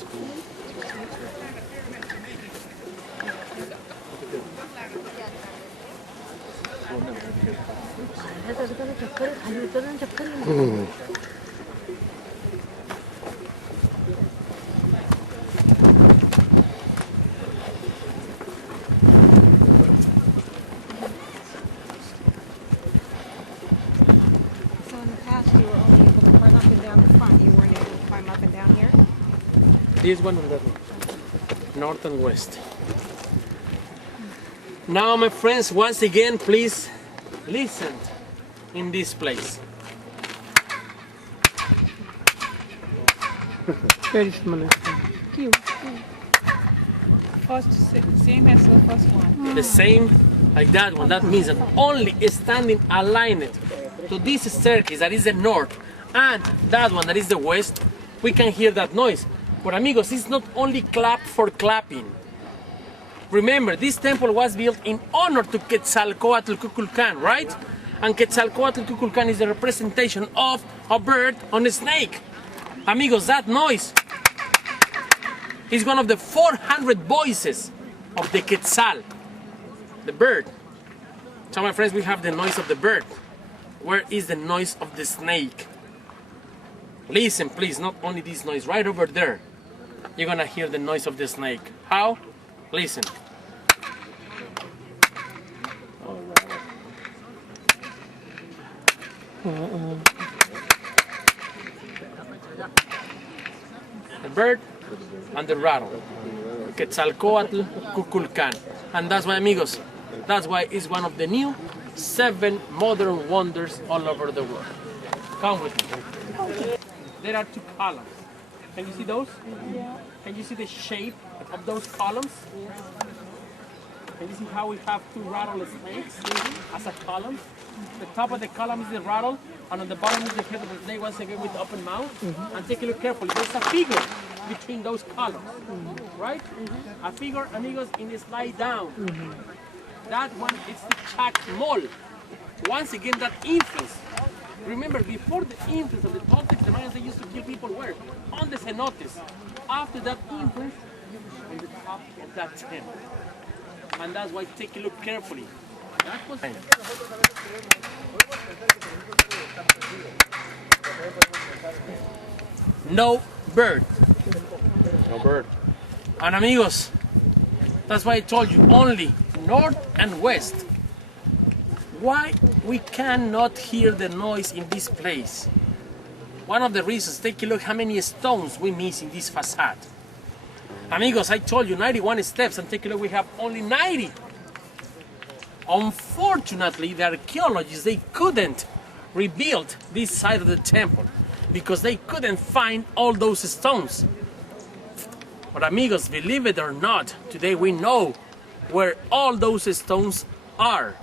You were only able to climb up and down the front. You weren't able to climb up and down here? This one and that one. North and west. Now, my friends, once again, please listen in this place. Very small. Cute. Same as the first one. The same like that one. That means that only standing aligned to this staircase that is the north and that one that is the west, we can hear that noise. But amigos, it's not only clap for clapping. Remember, this temple was built in honor to Quetzalcoatl Kukulkan, right? And Quetzalcoatl Kukulkan is the representation of a bird on a snake. Amigos, that noise is one of the 400 voices of the Quetzal, the bird. So my friends, we have the noise of the bird. Where is the noise of the snake? Listen, please, not only this noise, right over there. You're gonna hear the noise of the snake. How? Listen. The bird and the rattle. Quetzalcoatl Kukulkan. And that's why, amigos, that's why it's one of the new 7 modern wonders all over the world. Come with me. There are 2 columns. Can you see those? Yeah. Can you see the shape of those columns? Can you see how we have 2 rattle snakes as a column? The top of the column is the rattle, and on the bottom is the head of the snake once again with the open mouth. And take a look carefully. There's a figure between those columns, right? A figure, amigos, in the slide down. That one is the Chacmol. Once again, that influence. Remember, before the influence of the Toltecs, the Mayans, they used to kill people where? On the cenotes. After that influence, on the top of that temple. And that's why take a look carefully. That was no bird. No bird. And amigos, that's why I told you, only north and west. Why we cannot hear the noise in this place? One of the reasons, take a look how many stones we miss in this facade. Amigos, I told you 91 steps, and take a look, we have only 90. Unfortunately, the archaeologists, they couldn't rebuild this side of the temple because they couldn't find all those stones. But amigos, believe it or not, today we know where all those stones are.